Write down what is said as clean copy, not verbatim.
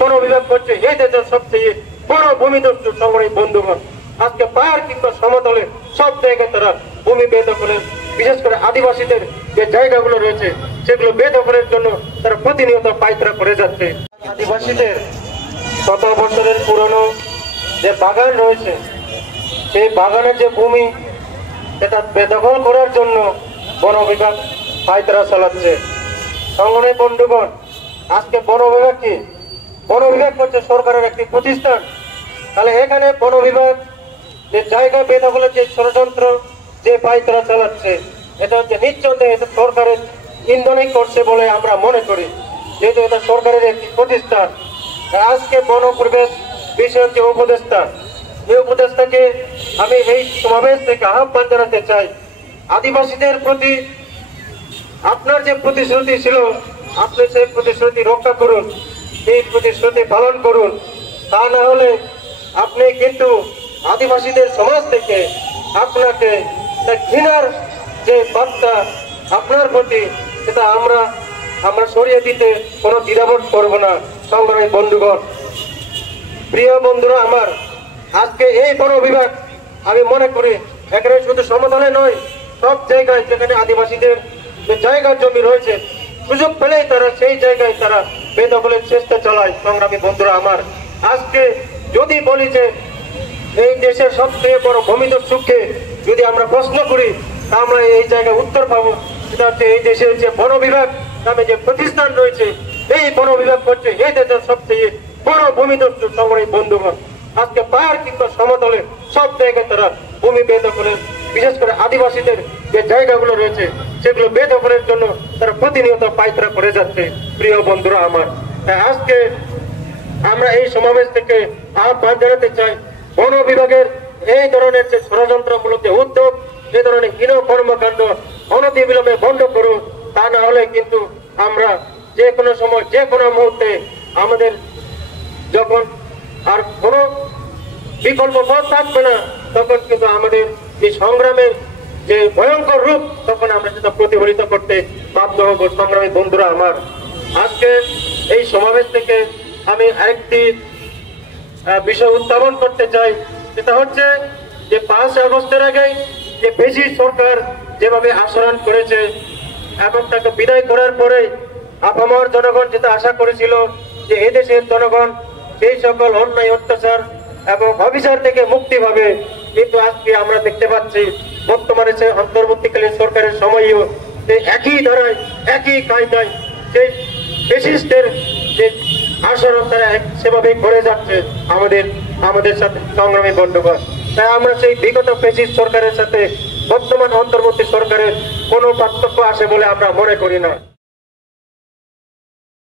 বন বিভাগ করছে এই দেশের সবচেয়ে বড় ভূমিদস্যু সংগ্রামী বন্ধুগণ। আজকে পাহাড় কিংবা সমতলে সব জায়গায় তারা ভূমি বেদখলের, বিশেষ করে আদিবাসীদের যে জায়গাগুলো রয়েছে সেগুলো বেদখলের জন্য তারা প্রতিনিয়ত পায়তারা করে যাচ্ছে। আদিবাসীদের শত বছরের পুরনো যে বাগান রয়েছে সেই বাগানের যে ভূমি সেটা বেদখল করার জন্য বন বিভাগ পায়তারা চালাচ্ছে। সংগ্রামী বন্ধুগণ, আজকে বন বিভাগ কি? বন বিভাগ করছে সরকারের একটি প্রতিষ্ঠান। তাহলে এখানে বন বিভাগ যে জায়গা বেদখলের যে ষড়যন্ত্র, যে পায়তারা চালাচ্ছে, এটা হচ্ছে নিঃসন্দেহে এটা সরকারের ইন্ধনই করছে বলে আমরা মনে করি, যেহেতু এটা সরকারের একটি প্রতিষ্ঠান। আজকে বন পরিবেশ বিষয়ক যে উপদেষ্টা, এই উপদেষ্টাকে আমি এই সমাবেশ থেকে আহ্বান জানাতে চাই, আদিবাসীদের প্রতি আপনার যে প্রতিশ্রুতি ছিল আপনি সেই প্রতিশ্রুতি রক্ষা করুন, এই প্রতিশ্রুতি পালন করুন। তা না হলে আপনি কিন্তু আদিবাসীদের সমাজ থেকে আপনাকে ঘৃণার যে বার্তা আপনার প্রতি, সেটা আমরা সরিয়ে দিতে কোনো দ্বিধাবোধ করবো না। সংগ্রামী বন্ধুগণ, প্রিয় বন্ধুরা আমার, আজকে এই বন বিভাগ আমি মনে করি এখানে শুধু সমতলে নয়, সব জায়গায় যেখানে আদিবাসীদের যে জায়গার জমি রয়েছে সুযোগ পেলেই তারা সেই জায়গায় তারা বেদখলের চেষ্টা চালায়। সংগ্রামী বন্ধুরা আমার, আজকে যদি বলি যে এই দেশের সবচেয়ে বড় ভূমিদস্যুকে যদি আমরা প্রশ্ন করি তা আমরা এই জায়গায় উত্তর পাবো, সেটা হচ্ছে এই দেশের যে বন বিভাগ নামে যে প্রতিষ্ঠান রয়েছে, এই বন বিভাগ করছে এই দেশের সবচেয়ে বড় ভূমিদস্যু। সংগ্রামী বন্ধুগণ, আজকে পাহাড় কিংবা সমতলে সব জায়গায় তারা ভূমি বেদখলের, বিশেষ করে আদিবাসীদের যে জায়গাগুলো রয়েছে সেগুলো বেদখলের জন্য তারা প্রতিনিয়ত পায়তারা করে যাচ্ছে। প্রিয় বন্ধুরা আমার, তাই আজকে আমরা এই সমাবেশ থেকে আহ্বান জানাতে চাই, বন বিভাগের এই ধরনের যে ষড়যন্ত্রমূলক যে উদ্যোগ, এই ধরনের হীন কর্মকাণ্ড অনতিবিলম্বে বন্ধ করুন। তা না হলে কিন্তু আমরা যে কোনো সময় যে কোনো মুহূর্তে আমাদের যখন আর কোনো বিকল্প পথ থাকবে না, তখন কিন্তু আমাদের এই সংগ্রামের যে ভয়ঙ্কর রূপ তখন আমরা সেটা প্রতিফলিত করতে বাধ্য হব। সংগ্রামী বন্ধুরা আমার, আজকে এই সমাবেশ থেকে আমি আরেকটি বিষয় উত্থাপন করতে চাই, সেটা হচ্ছে যে 5 আগস্টের আগে যে ফ্যাসিস্ট সরকার যেভাবে আচরণ করেছে এবং তাকে বিদায় করার পরে আপামর জনগণ যেটা আশা করেছিল যে এদেশের জনগণ সেই সকল অন্যায় অত্যাচার এবং অবিচার থেকে মুক্তি পাবে, কিন্তু আজকে আমরা দেখতে পাচ্ছি বর্তমানে সে অন্তর্বর্তীকালীন সরকারের সময়ও একই ধারায় একই কায়দায় সেই ফ্যাসিস্টের যে আচরণ তারা সেভাবেই করে যাচ্ছে আমাদের সাথে। সংগ্রামী বন্ধুগণ, তাই আমরা সেই বিগত ফ্যাসিস্ট সরকারের সাথে বর্তমান অন্তর্বর্তী সরকারের কোনো পার্থক্য আসে বলে আমরা মনে করি না।